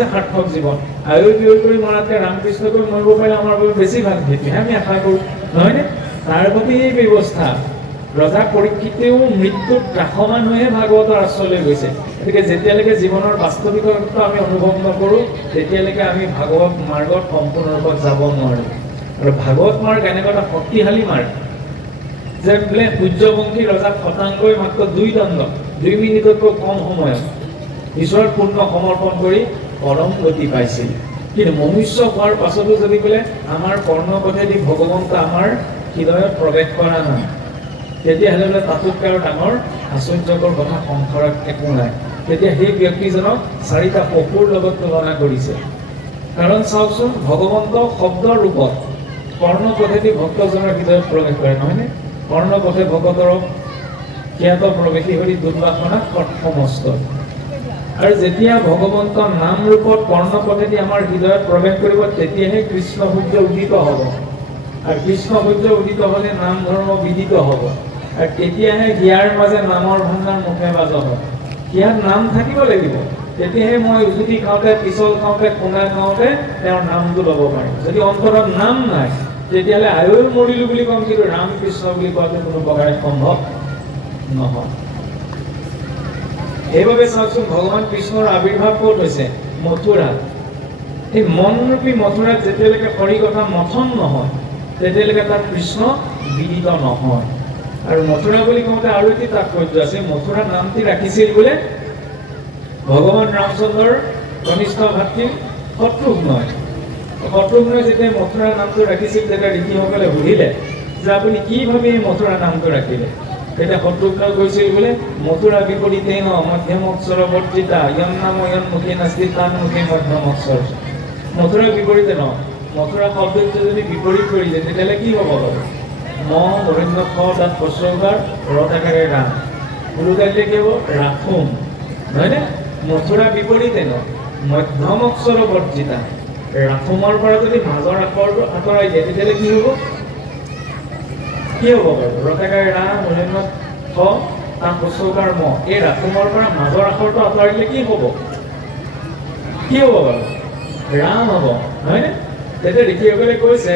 হৈছে সাৰ্থক জীৱন। আয়ু ব্যয় কৰি মৰাতকৈ ৰামকৃষ্ণ কৰি মৰিব পাৰিলে আমাৰ বাবে বেছি ভাল, সেইটোহে আমি আশা কৰোঁ, নহয়নে? তাৰ বাবে এই ব্যৱস্থা। ৰজা পৰীক্ষিতেও মৃত্যুত ত্ৰাসমান হৈহে ভাগৱতৰ আশ্ৰয়লৈ গৈছে। গতিকে যেতিয়ালৈকে জীৱনৰ বাস্তৱিকতা আমি অনুভৱ নকৰোঁ, তেতিয়ালৈকে আমি ভাগৱত মাৰ্গত সম্পূৰ্ণৰূপত যাব নোৱাৰোঁ। আৰু ভাগৱত মাৰ্গ এনেকুৱা এটা শক্তিশালী মাৰ্গ যে বোলে সূৰ্যবংশী ৰজাক শতাংগই মাত্ৰ 2 দণ্ড 2 মিনিটতকৈ কম সময়ত ঈশ্বৰৰ পূৰ্ণ সমৰ্পণ কৰি পৰম গতি পাইছিল। কিন্তু মনুষ্য হোৱাৰ পাছতো যদি বোলে আমাৰ কৰ্ণপথেদি ভগৱন্ত আমাৰ হৃদয়ত প্ৰৱেশ কৰা নাই, তেতিয়াহ'লে বোলে তাতোতকৈ আৰু ডাঙৰ আশ্চৰ্যকৰ কথা সংসাৰত একো নাই। তেতিয়া সেই ব্যক্তিজনক 4টা পশুৰ লগত তুলনা কৰিছে। কাৰণ চাওকচোন, ভগৱন্ত শব্দৰ ৰূপত কৰ্ণপথেদি ভক্তজনৰ হৃদয়ত প্ৰৱেশ কৰে, নহয়নে? কৰ্ণপথে ভকতৰক জ্ঞাত প্ৰৱেশী হৰি দুৰ্বাসনা সমস্ত। আৰু যেতিয়া ভগৱন্ত নাম ৰূপত কৰ্ণপথেদি আমাৰ হৃদয়ত প্ৰৱেশ কৰিব, তেতিয়াহে কৃষ্ণ সূৰ্য উদিত হ'ব। আৰু কৃষ্ণ সূৰ্য উদিত হ'লে নাম ধৰ্ম বিদিত হ'ব। আৰু তেতিয়াহে হিয়াৰ মাজে নামৰ ভাণ্ডাৰ মুখে বাজব। হিয়াত নাম থাকিব লাগিব, তেতিয়াহে মই উজুতি খাওঁতে, পিছল খাওঁতে, কোনা খাওঁতে তেওঁৰ নামটো ল'ব পাৰিম। যদি অন্তৰত নাম নাই, তেতিয়াহ'লে আয়ু মৰিলোঁ বুলি ক'ম, কিন্তু ৰাম কৃষ্ণ বুলি কোৱাটো কোনো প্ৰকাৰে সম্ভৱ নহয়। সেইবাবে চাওকচোন, ভগৱান কৃষ্ণৰ আৱিৰ্ভাৱ ক'ত হৈছে? মথুৰাত। এই মনৰূপী মথুৰাত যেতিয়ালৈকে হৰি কথা মথন নহয়, তেতিয়ালৈকে তাত কৃষ্ণ বিদিত নহয়। আৰু মথুৰা বুলি কওঁতে আৰু এটি তাৎপৰ্য আছে। মথুৰা নামটি ৰাখিছিল বোলে ভগৱান ৰামচন্দ্ৰৰ কনিষ্ঠ ভাতৃ শত্ৰুঘ্নই। শত্ৰুঘ্নই যেতিয়া মথুৰা নামটো ৰাখিছিল, তেতিয়া ঋষিসকলে সুধিলে যে আপুনি কি ভাবি এই মথুৰা নামটো ৰাখিলে? তেতিয়া শত্ৰুঘ্নই কৈছিল বোলে মথুৰা বিপৰীতে ন মধ্যম অক্ষৰ বৰ্জিতা ইয়ন নাম ইয়ন মুখে নাস্তি তান মুখে মধ্যম অক্ষৰ। মথুৰা বিপৰীতে ন, মথুৰা শব্দটো যদি বিপৰীত কৰি দিয়ে তেতিয়াহ'লে কি হ'ব বাৰু? ম মূৰ্ধন্য খ তাত প্ৰশ্নকাৰ ৰতাকাৰে ৰাম, উলুকাইলে কি হ'ব? ৰাখোম, নহয়নে? মথুৰা বিপৰীতে ন মধ্যম অক্ষৰ বৰ্জিতা, ৰাখোমৰ পৰা যদি মাজৰ আখৰটো আঁতৰাই দিয়ে তেতিয়াহ'লে কি হ'ব? কি হ'ব বাৰু? ৰতাকাৰে ৰাম, মূৰ্ধন্য খ তাত প্ৰশ্নকাৰ ম, এই ৰাখোমৰ পৰা মাজৰ আখৰটো আঁতৰাই দিলে কি হ'ব? কি হ'ব বাৰু? ৰাম হ'ব, নহয়নে? তেতিয়া ঋষিসকলে কৈছে